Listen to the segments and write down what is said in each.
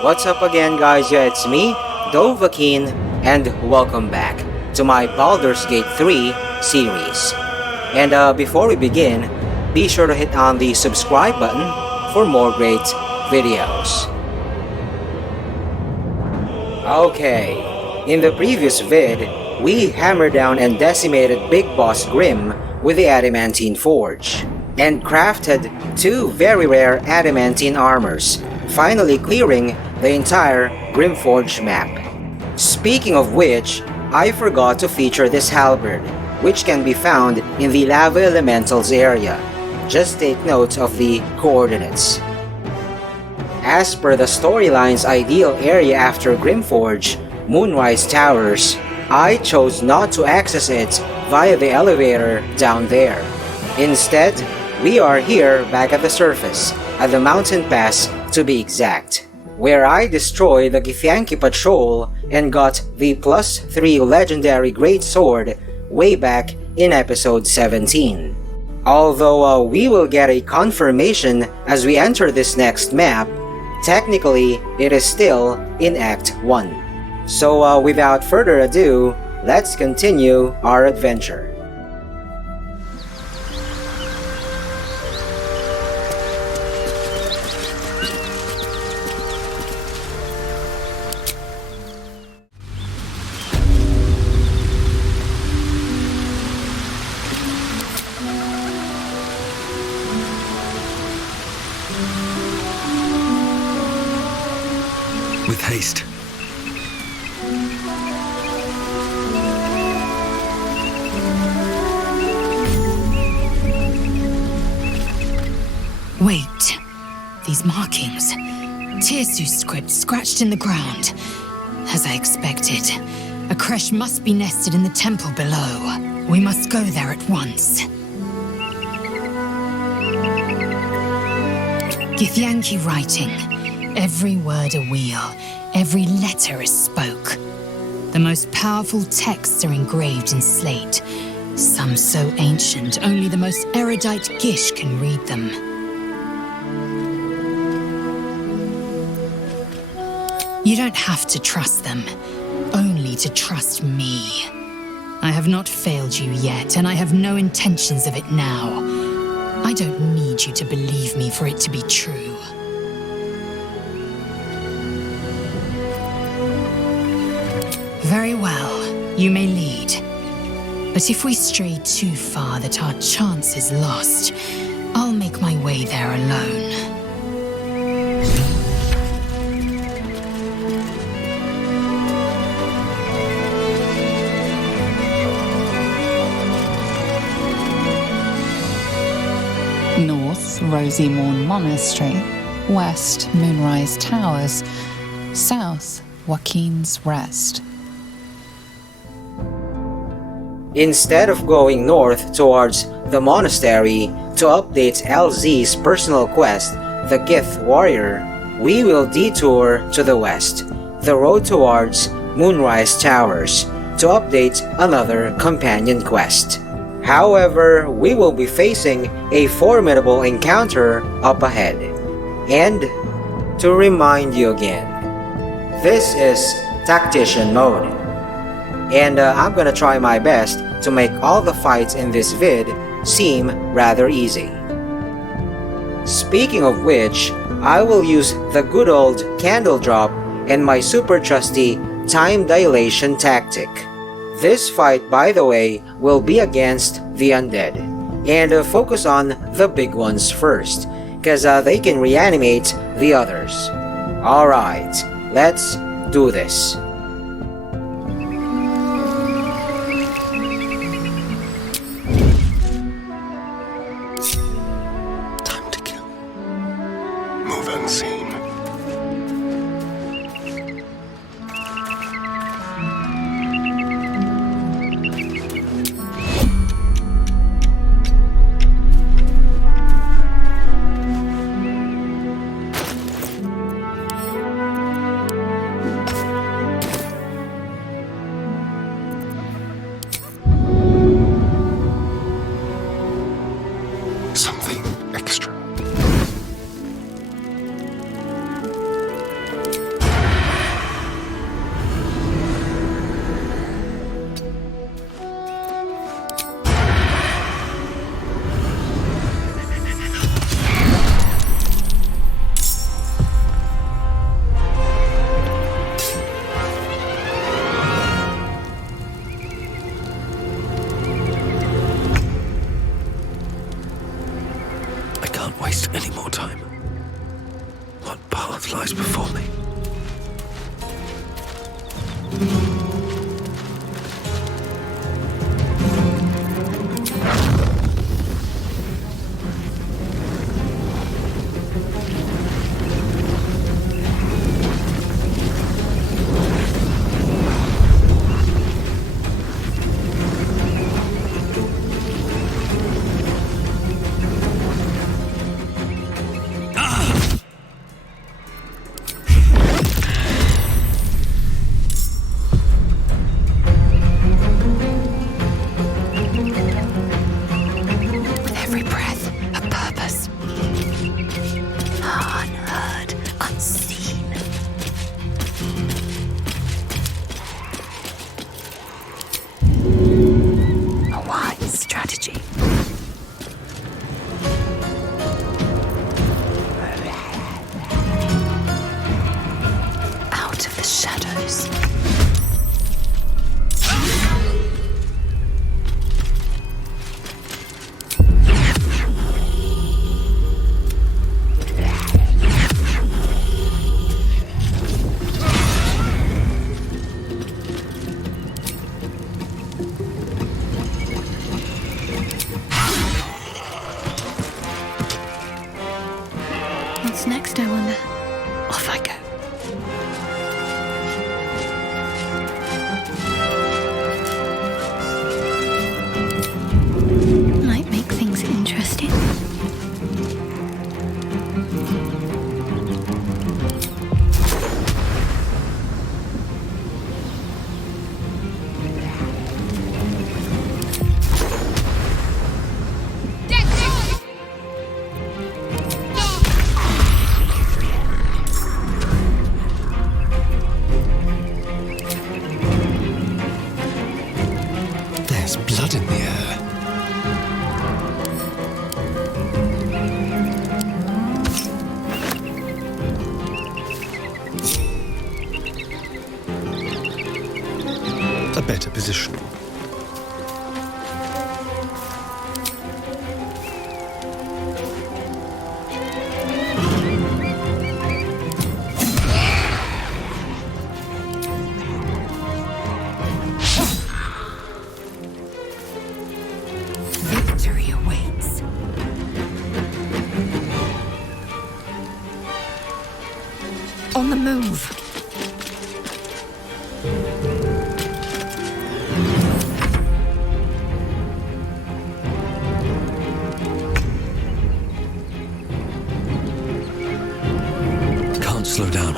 What's up again, guys? Yeah, it's me, Dovahkiin, and welcome back to my Baldur's Gate 3 series. And before we begin, be sure to hit on the subscribe button for more great videos. Okay, in the previous vid, we hammered down and decimated Big Boss Grim with the Adamantine Forge, and crafted two very rare Adamantine armors, finally clearing the entire Grimforge map. Speaking of which, I forgot to feature this halberd, which can be found in the Lava Elementals area. Just take note of the coordinates. As per the storyline's ideal area after Grimforge, Moonrise Towers, I chose not to access it via the elevator down there. Instead, we are here back at the surface, at the mountain pass to be exact, where I destroyed the Githyanki patrol and got the +3 legendary great sword way back in episode 17. Although we will get a confirmation as we enter this next map, technically it is still in Act 1. So without further ado, let's continue our adventure. With haste. Wait. These markings. Tirsu script scratched in the ground. As I expected. A creche must be nested in the temple below. We must go there at once. Githyanki writing. Every word a wheel. Every letter is spoke. The most powerful texts are engraved in slate. Some so ancient, only the most erudite Gish can read them. You don't have to trust them, only to trust me. I have not failed you yet, and I have no intentions of it now. I don't need you to believe me for it to be true. Very well, you may lead. But if we stray too far that our chance is lost, I'll make my way there alone. North, Rosymorn Monastery. West, Moonrise Towers. South, Joaquin's Rest. Instead of going north towards the monastery to update LZ's personal quest, the Gith Warrior, we will detour to the west, the road towards Moonrise Towers, to update another companion quest. However, we will be facing a formidable encounter up ahead. And to remind you again, this is Tactician mode. And I'm gonna try my best to make all the fights in this vid seem rather easy. Speaking of which, I will use the good old candle drop and my super trusty time dilation tactic. This fight, by the way, will be against the undead, and focus on the big ones first, cause they can reanimate the others. Alright, let's do this. Time to kill. Move unseen. strategy. Out of the shadows. What's next, I wonder? Off I go. Might make things interesting. There's blood in the air. A better position. Victory awaits. On the move. Can't slow down.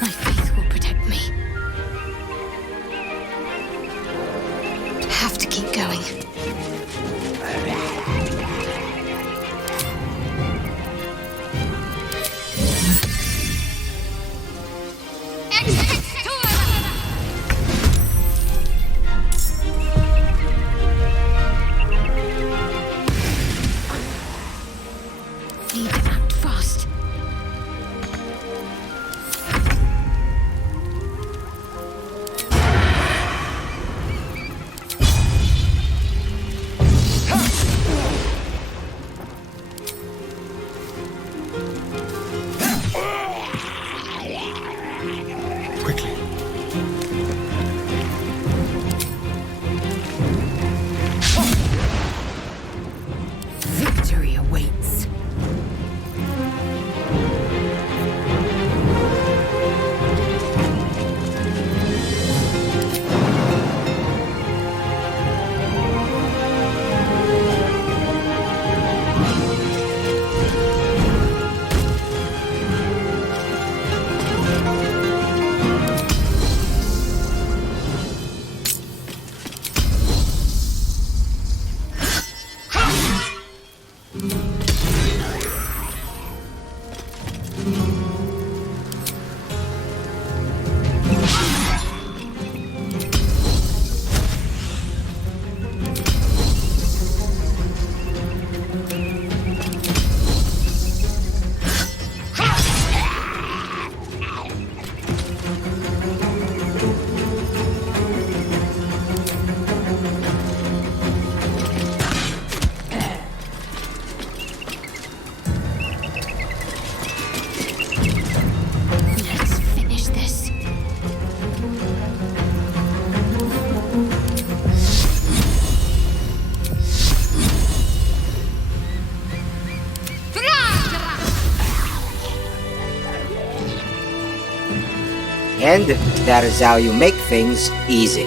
My faith will protect me. Have to keep going. Need to act fast. Quickly. Victory awaits. Let's finish this. And that is how you make things easy.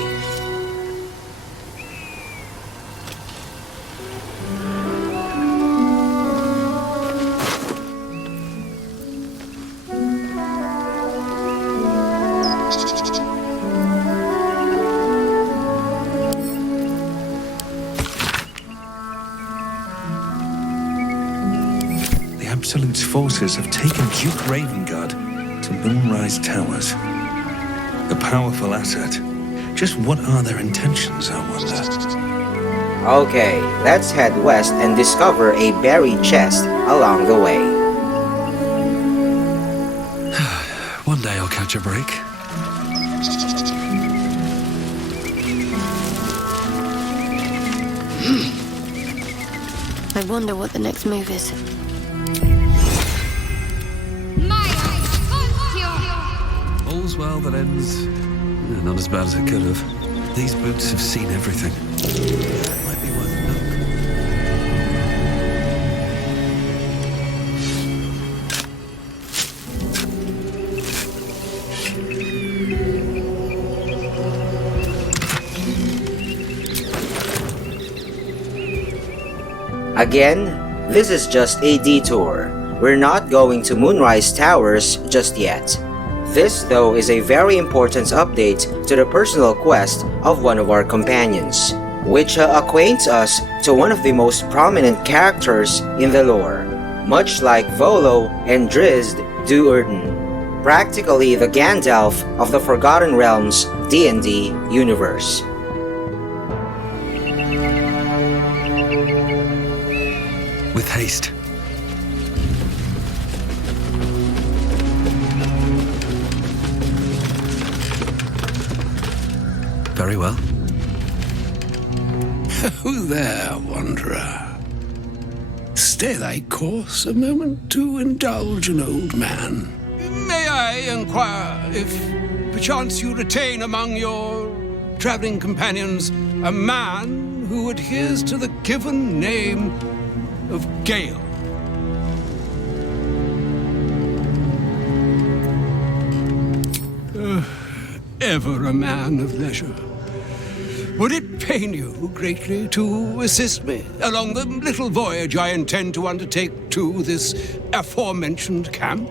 Absolute's forces have taken Duke Ravengard to Moonrise Towers. A powerful asset. Just what are their intentions, I wonder? Okay, let's head west and discover a buried chest along the way. One day I'll catch a break. I wonder what the next move is. All's well that ends. Not as bad as it could have. These boots have seen everything. That might be worth a look. Again, this is just a detour. We're not going to Moonrise Towers just yet. This, though, is a very important update to the personal quest of one of our companions, which acquaints us to one of the most prominent characters in the lore, much like Volo and Drizzt Do'Urden, practically the Gandalf of the Forgotten Realms D&D universe. With haste. Very well. Who there, wanderer? Stay thy course a moment to indulge an old man. May I inquire if perchance you retain among your traveling companions a man who adheres to the given name of Gale? Ever a man of leisure. Would it pain you greatly to assist me along the little voyage I intend to undertake to this aforementioned camp?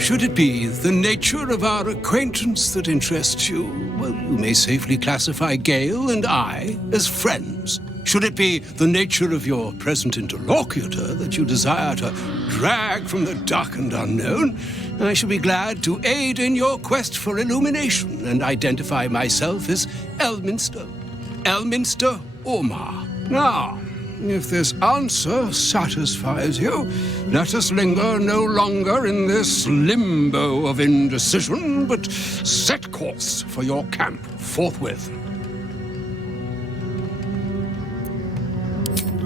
Should it be the nature of our acquaintance that interests you, well, you may safely classify Gale and I as friends. Should it be the nature of your present interlocutor that you desire to drag from the dark and unknown, I shall be glad to aid in your quest for illumination and identify myself as Elminster Ormar. Now, if this answer satisfies you, let us linger no longer in this limbo of indecision, but set course for your camp forthwith.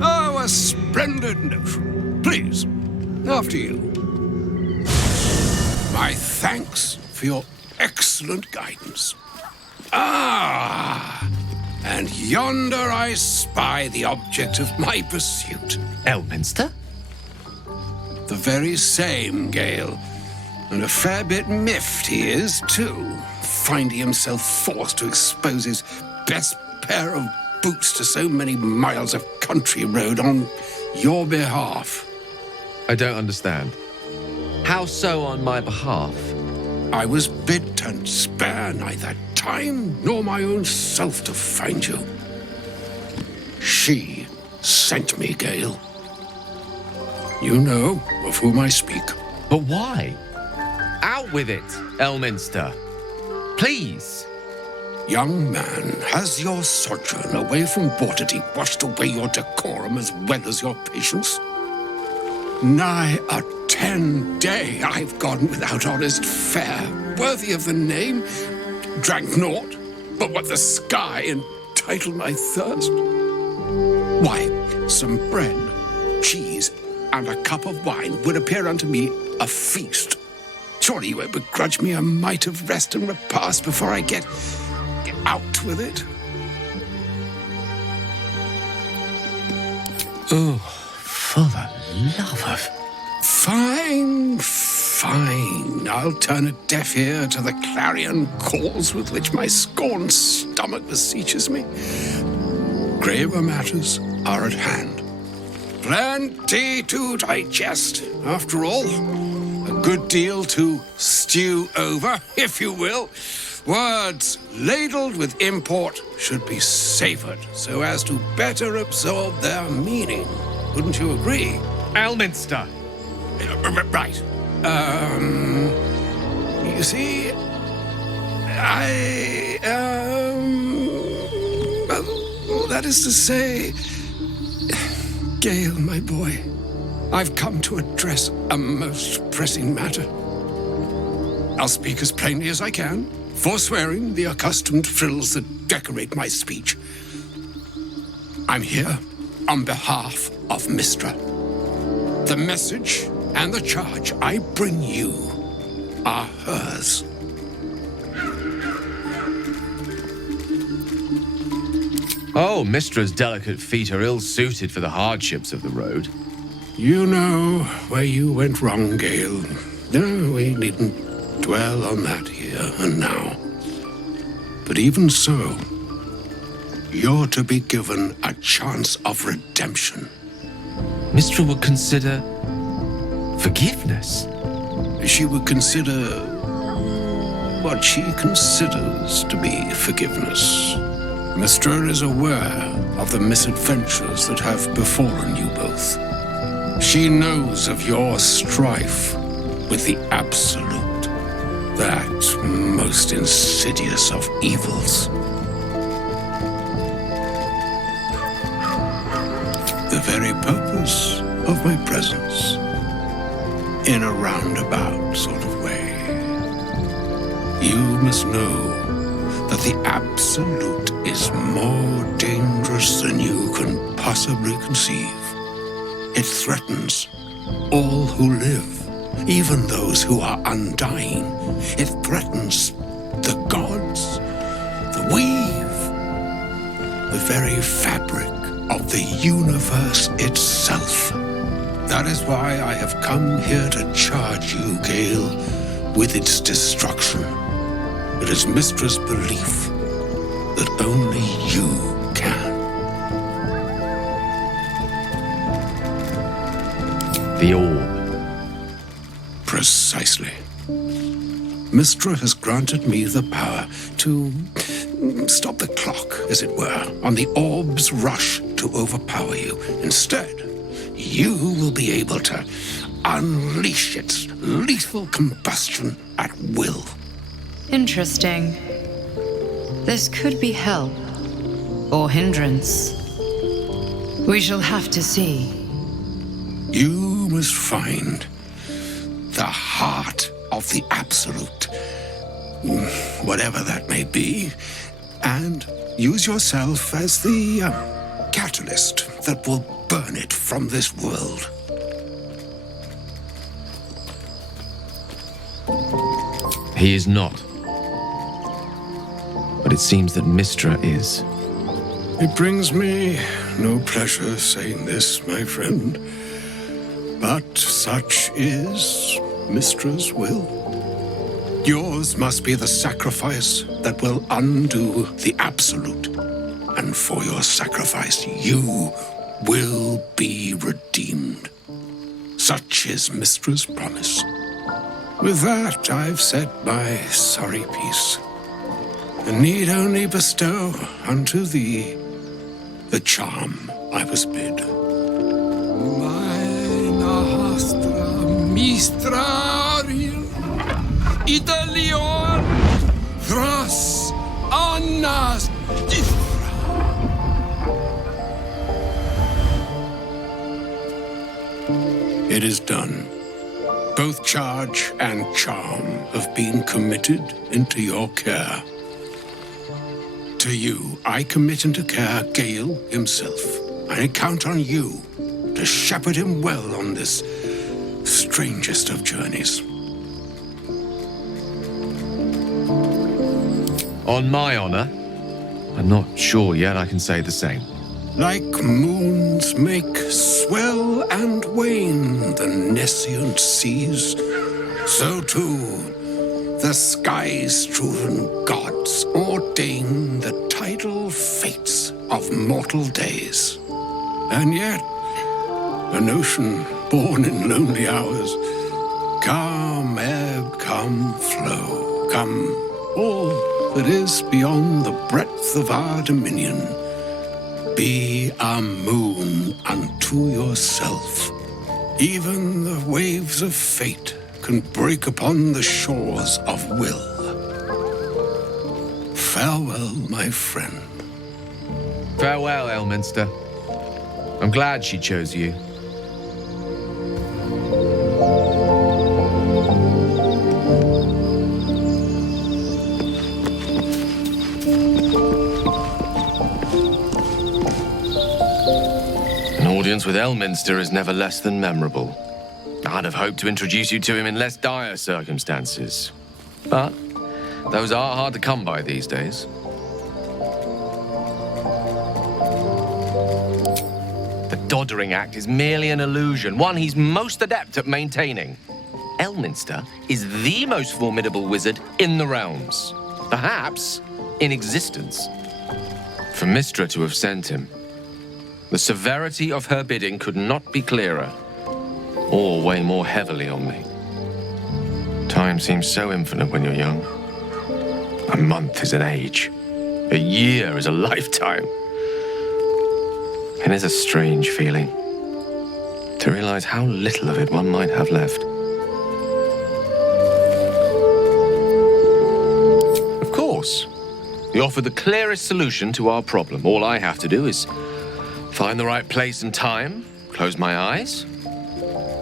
Oh, a splendid notion. Please, after you. My thanks for your excellent guidance. Ah, and yonder I spy the object of my pursuit. Elminster? The very same, Gale. And a fair bit miffed he is, too, finding himself forced to expose his best pair of boots to so many miles of country road on your behalf. I don't understand. How so on my behalf? I was bid and spare neither time nor my own self to find you. She sent me, Gale. You know of whom I speak. But why? Out with it, Elminster. Please. Young man, has your sojourn away from Bortity washed away your decorum as well as your patience? Nigh a 10-day I've gone without honest fare, worthy of the name, drank naught but what the sky entitled my thirst. Why, some bread, cheese, and a cup of wine would appear unto me a feast. Surely you won't begrudge me a mite of rest and repast before I get out with it. Oh, for the love of... Fine. I'll turn a deaf ear to the clarion calls with which my scorned stomach beseeches me. Graver matters are at hand. Plenty to digest, after all. A good deal to stew over, if you will. Words ladled with import should be savored so as to better absorb their meaning. Wouldn't you agree? Elminster. Right. You see, well, that is to say, Gale, my boy, I've come to address a most pressing matter. I'll speak as plainly as I can, forswearing the accustomed frills that decorate my speech. I'm here on behalf of Mistra. The message and the charge I bring you are hers. Oh, Mistra's delicate feet are ill-suited for the hardships of the road. You know where you went wrong, Gale. No, we needn't dwell on that here and now. But even so, you're to be given a chance of redemption. Mistra would consider forgiveness. She would consider what she considers to be forgiveness. Mistra is aware of the misadventures that have befallen you both. She knows of your strife with the Absolute, that most insidious of evils. The very purpose of my presence, in a roundabout sort of way. You must know that the Absolute is more dangerous than you can possibly conceive. It threatens all who live, even those who are undying. It threatens the gods, the weave, the very fabric of the universe itself. That is why I have come here to charge you, Gale, with its destruction. It is Mistra's belief that only you can. The orb. Precisely. Mistra has granted me the power to stop the clock, as it were, on the orb's rush to overpower you. Instead, you will be able to unleash its lethal combustion at will. Interesting. This could be help or hindrance. We shall have to see. You must find the heart of the Absolute, whatever that may be, and use yourself as the catalyst that will burn it from this world. He is not. But it seems that Mistra is. It brings me no pleasure saying this, my friend, but such is Mistra's will. Yours must be the sacrifice that will undo the Absolute, and for your sacrifice you will be redeemed. Such is Mistra's promise. With that, I've said my sorry piece, and need only bestow unto thee the charm I was bid. Meine Hastra Mistraril Italior Thras Annas Difra. It is done. Both charge and charm have been committed into your care. To you, I commit into care Gale himself. I count on you to shepherd him well on this strangest of journeys. On my honor, I'm not sure yet I can say the same. Like moons make swell and wane the nescient seas, so too the sky-strewn gods ordain the tidal fates of mortal days. And yet, an ocean born in lonely hours, come ebb, come flow, come all that is beyond the breadth of our dominion. Be a moon unto yourself. Even the waves of fate can break upon the shores of will. Farewell, my friend. Farewell, Elminster. I'm glad she chose you. An audience with Elminster is never less than memorable. I'd have hoped to introduce you to him in less dire circumstances. But those are hard to come by these days. The Doddering Act is merely an illusion, one he's most adept at maintaining. Elminster is the most formidable wizard in the realms, perhaps in existence. For Mystra to have sent him, the severity of her bidding could not be clearer, or weigh more heavily on me. Time seems so infinite when you're young. A month is an age. A year is a lifetime. It is a strange feeling to realize how little of it one might have left. Of course, you offer the clearest solution to our problem. All I have to do is find the right place and time, close my eyes,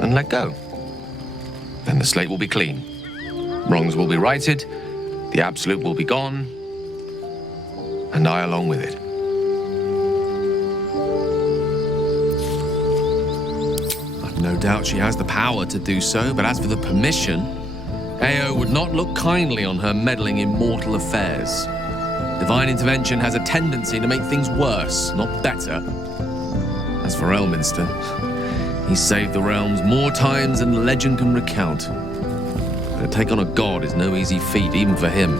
and let go. Then the slate will be clean. Wrongs will be righted, the absolute will be gone, and I along with it. I've no doubt she has the power to do so, but as for the permission, Ao would not look kindly on her meddling in mortal affairs. Divine intervention has a tendency to make things worse, not better. As for Elminster, he's saved the realms more times than legend can recount. But to take on a god is no easy feat, even for him.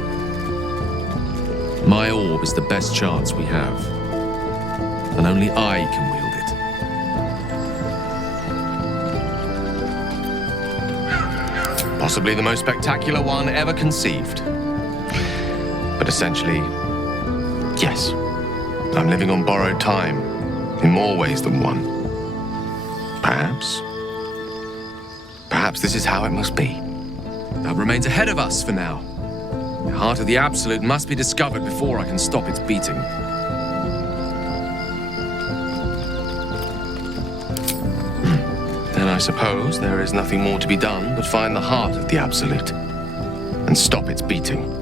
My orb is the best chance we have, and only I can wield it. Possibly the most spectacular one ever conceived. But essentially, yes, I'm living on borrowed time in more ways than one. Perhaps this is how it must be. That remains ahead of us for now. The heart of the Absolute must be discovered before I can stop its beating. Then I suppose there is nothing more to be done but find the heart of the Absolute and stop its beating.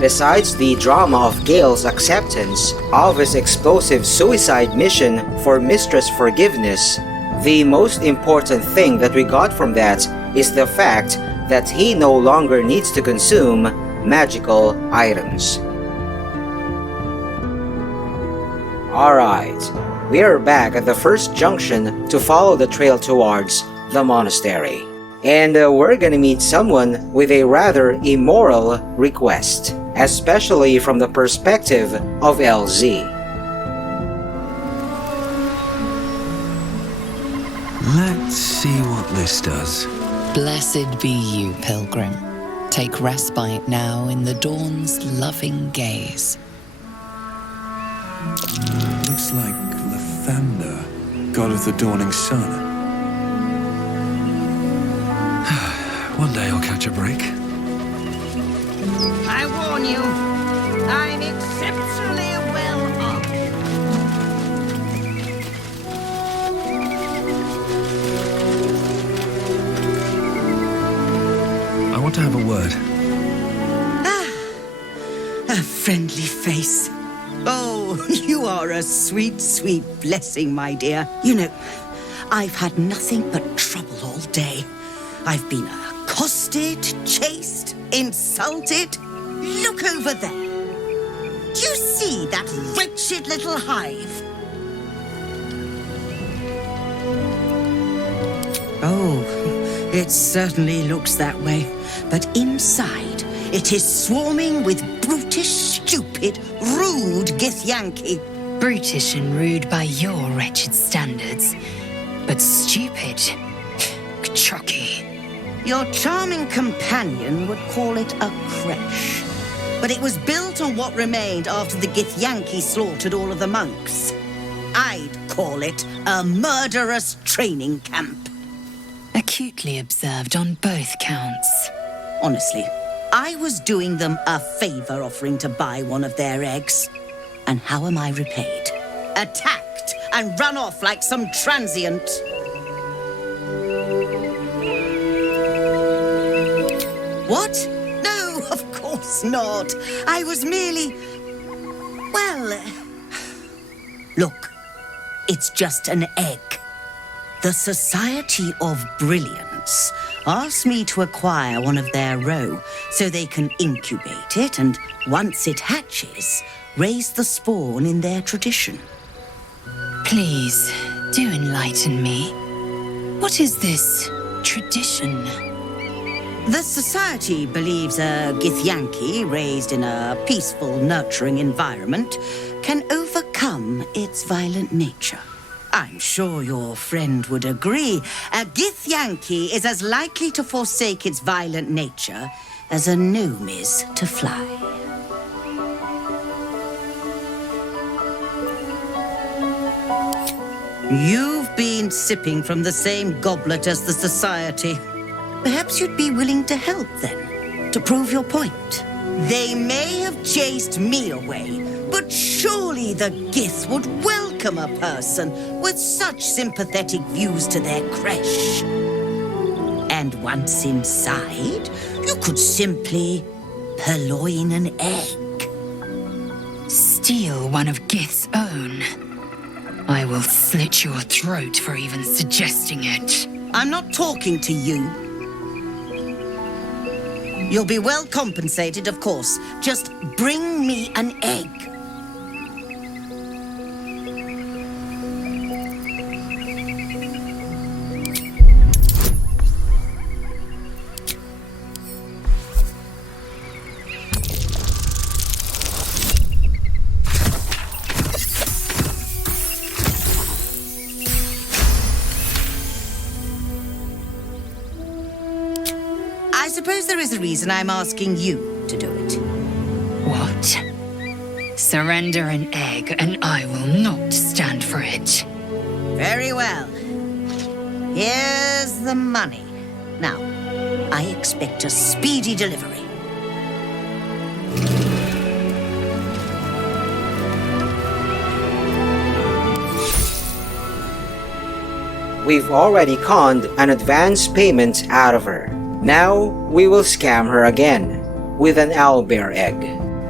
Besides the drama of Gale's acceptance of his explosive suicide mission for Mistress Forgiveness, the most important thing that we got from that is the fact that he no longer needs to consume magical items. Alright, we are back at the first junction to follow the trail towards the monastery. And we're gonna meet someone with a rather immoral request, especially from the perspective of LZ. Let's see what this does. Blessed be you, pilgrim. Take respite now in the dawn's loving gaze. Looks like Lathander, god of the dawning sun. One day I'll catch a break. I warn you, I'm exceptionally well armed. I want to have a word. A friendly face. Oh, you are a sweet, sweet blessing, my dear. You know, I've had nothing but trouble all day. I've been accosted, chased, insulted. Look over there. Do you see that wretched little hive? Oh, it certainly looks that way. But inside, it is swarming with brutish, stupid, rude Githyanki. Brutish and rude by your wretched standards, but stupid. Chocky. Your charming companion would call it a creche. but it was built on what remained after the Githyanki slaughtered all of the monks. I'd call it a murderous training camp. Acutely observed on both counts. Honestly, I was doing them a favor offering to buy one of their eggs. And how am I repaid? Attacked and run off like some transient. What? No, of course not. I was merely... well... Look, it's just an egg. The Society of Brilliance asked me to acquire one of their roe so they can incubate it and, once it hatches, raise the spawn in their tradition. Please, do enlighten me. What is this tradition? The Society believes a Githyanki raised in a peaceful, nurturing environment can overcome its violent nature. I'm sure your friend would agree. A Githyanki is as likely to forsake its violent nature as a gnome is to fly. You've been sipping from the same goblet as the Society. Perhaps you'd be willing to help then, to prove your point. They may have chased me away, but surely the Gith would welcome a person with such sympathetic views to their creche. And once inside, you could simply purloin an egg. Steal one of Gith's own. I will slit your throat for even suggesting it. I'm not talking to you. You'll be well compensated, of course. Just bring me an egg. I suppose there is a reason I'm asking you to do it. What? Surrender an egg and I will not stand for it. Very well. Here's the money. Now, I expect a speedy delivery. We've already conned an advance payment out of her. Now, we will scam her again with an owlbear egg,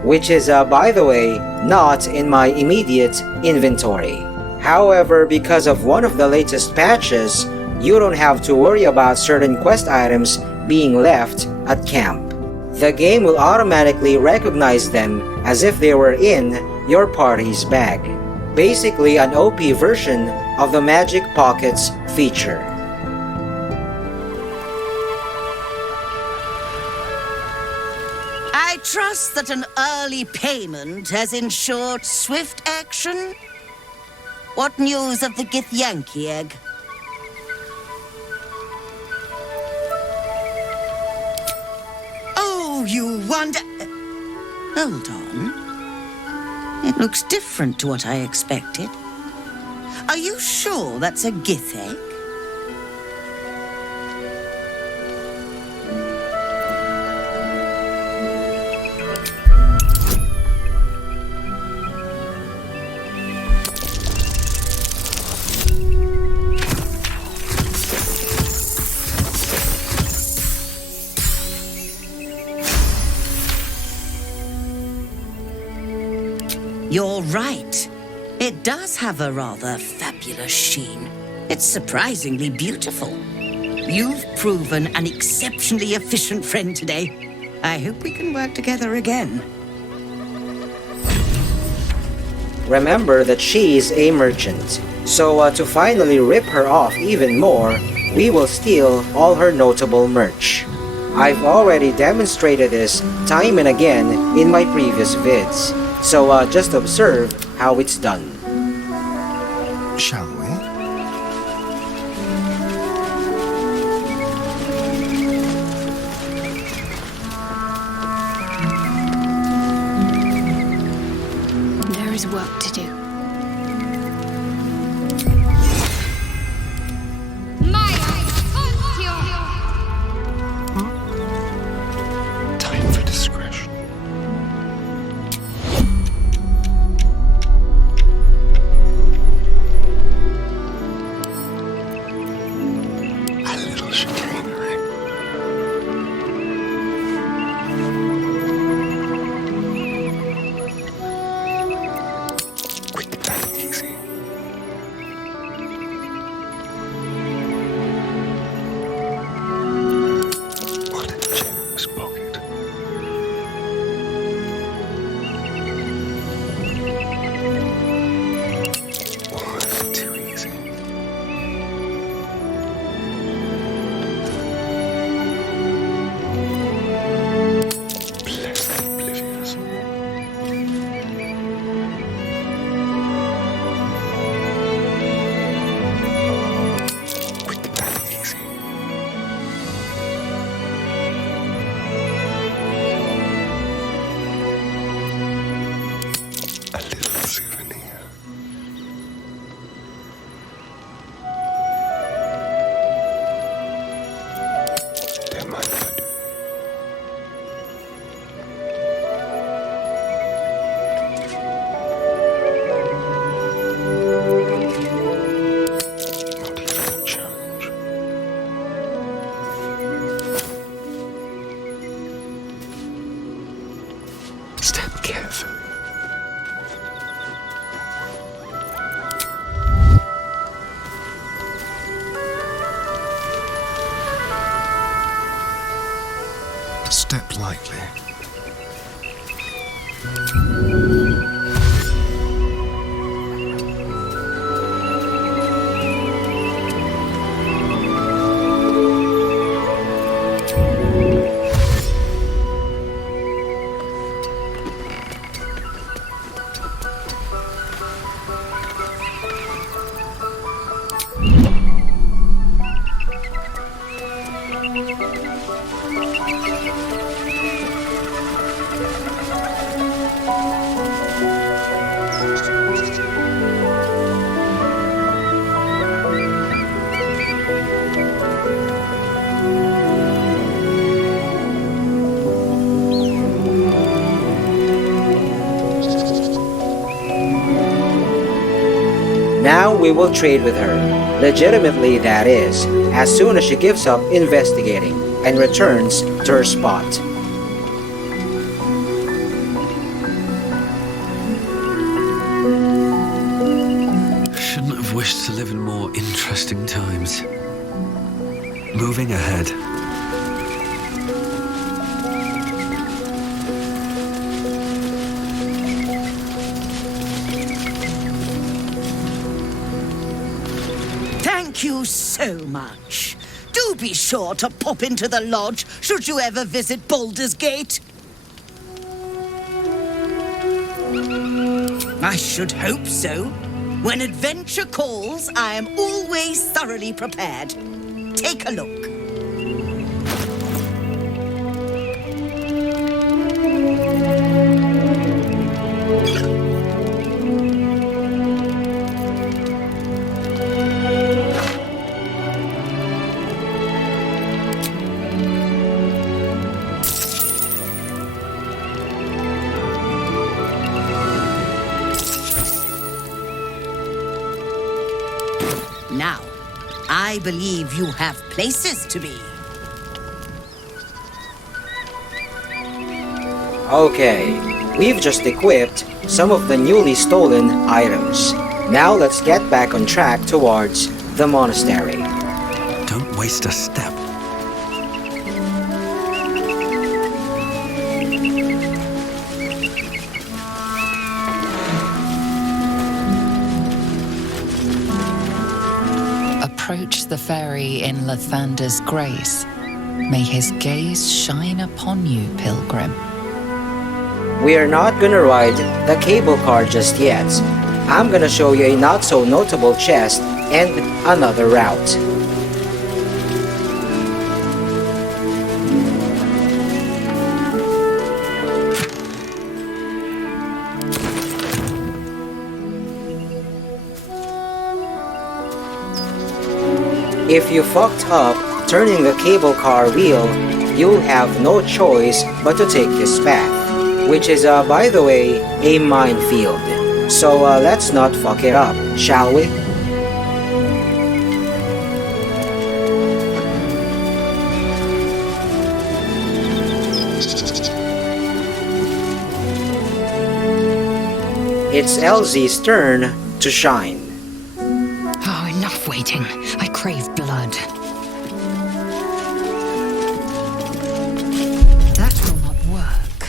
which is, by the way, not in my immediate inventory. However, because of one of the latest patches, you don't have to worry about certain quest items being left at camp. The game will automatically recognize them as if they were in your party's bag. Basically an OP version of the Magic Pockets feature. I trust that an early payment has ensured swift action. What news of the Githyanki egg? Oh, you wonder... Hold on. It looks different to what I expected. Are you sure that's a Gith egg? You're right. It does have a rather fabulous sheen. It's surprisingly beautiful. You've proven an exceptionally efficient friend today. I hope we can work together again. Remember that she's a merchant, so to finally rip her off even more, we will steal all her notable merch. I've already demonstrated this time and again in my previous vids, so just observe how it's done. Shall we? is work to do. Time for discretion. A little chicanery. Quick and easy. What a generous pocket. Almost too easy. Blessed oblivious. Quick and easy. A little souvenir. Don't mind if I do. Not even a challenge. Step carefully. Step lightly. Now we will trade with her. Legitimately, that is, as soon as she gives up investigating and returns to her spot. Shouldn't have wished to live in more interesting times. Moving ahead. Thank you so much. Do be sure to pop into the lodge should you ever visit Baldur's Gate. I should hope so. When adventure calls, I am always thoroughly prepared. Take a look. Now, I believe you have places to be. Okay, we've just equipped some of the newly stolen items. Now let's get back on track towards the monastery. Don't waste a step. Approach the fairy in Lathander's grace. May his gaze shine upon you, pilgrim. We are not gonna ride the cable car just yet. I'm gonna show you a not so notable chest and another route. If you fucked up turning the cable car wheel, you'll have no choice but to take this path, which is, by the way, a minefield. So let's not fuck it up, shall we? It's LZ's turn to shine. Oh, enough waiting. I crave blood. That will not work.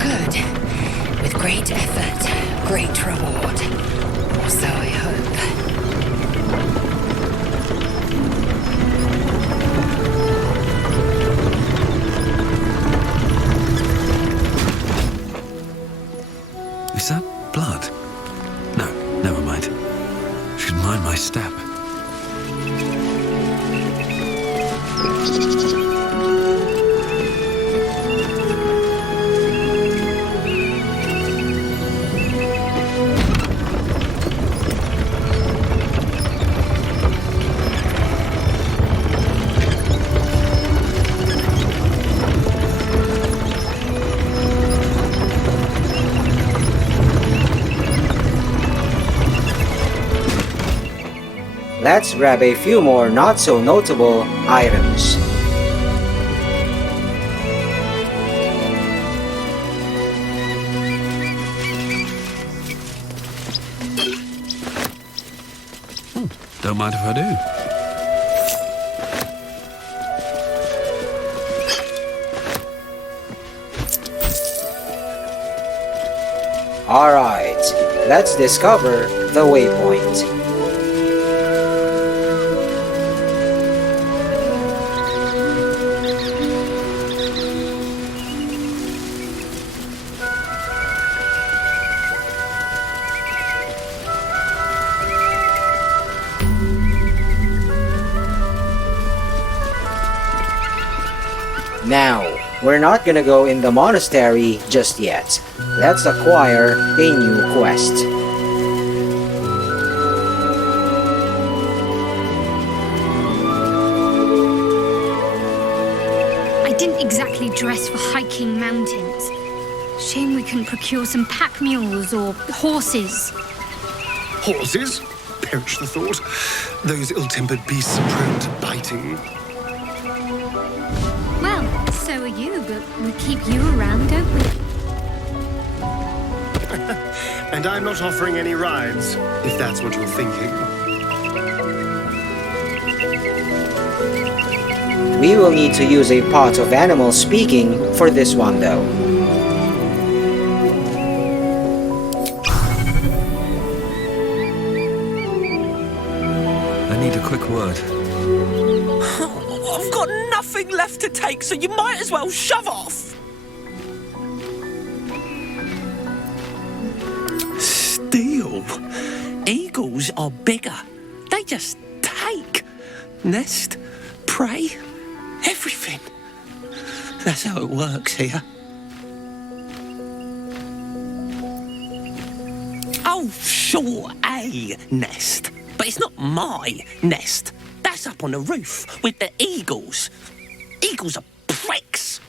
Good. With great effort, great reward. Or so I hope. Is that blood? No, never mind. Should mind my step. Let's grab a few more not so notable items. Don't mind if I do. Alright, let's discover the waypoint. Now, we're not gonna go in the monastery just yet. Let's acquire a new quest. I didn't exactly dress for hiking mountains. Shame we couldn't procure some pack mules or horses. Horses? Perish the thought. Those ill-tempered beasts are prone to biting. Well, so are you, but we keep you around, don't we? And I'm not offering any rides, if that's what you're thinking. We will need to use a pot of animal speaking for this one though. I need a quick word. I've got nothing left to take, so you might as well shove off. Steal? Eagles are bigger. They just take. Nest, prey, everything. That's how it works here. Oh, sure, a nest. But it's not my nest. That's up on the roof with the eagles. Eagles are pricks.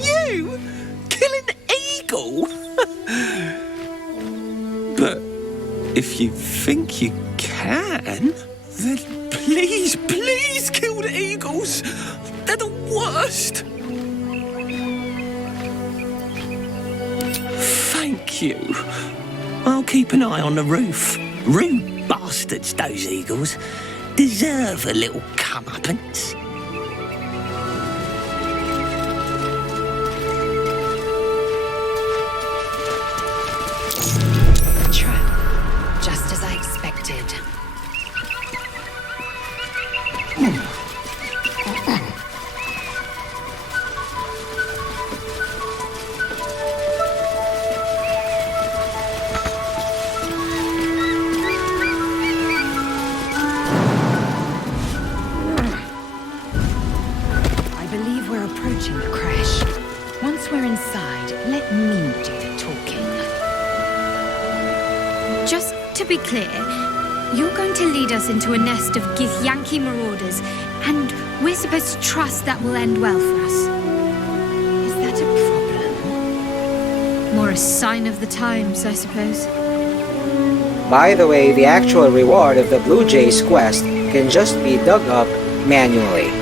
You? Kill an eagle? But if you think you can, then please, please kill the eagles. They're the worst. Thank you. I'll keep an eye on the roof. Rude bastards, those eagles. Deserve a little comeuppance. Trap. Just as I expected. be clear, you're going to lead us into a nest of Githyanki marauders, and we're supposed to trust that will end well for us. Is that a problem? More a sign of the times, I suppose. By the way, the actual reward of the Blue Jays quest can just be dug up manually.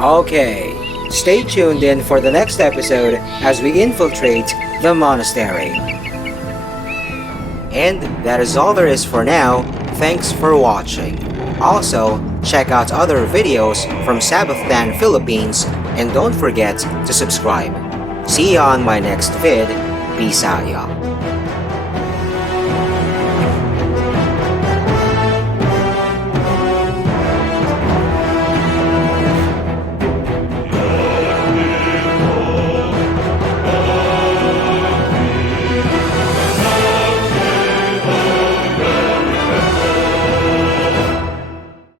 Okay, stay tuned in for the next episode as we infiltrate the monastery. And that is all there is for now. Thanks for watching. Also, check out other videos from Sabbath Dan Philippines and don't forget to subscribe. See you on my next vid. Peace out, y'all.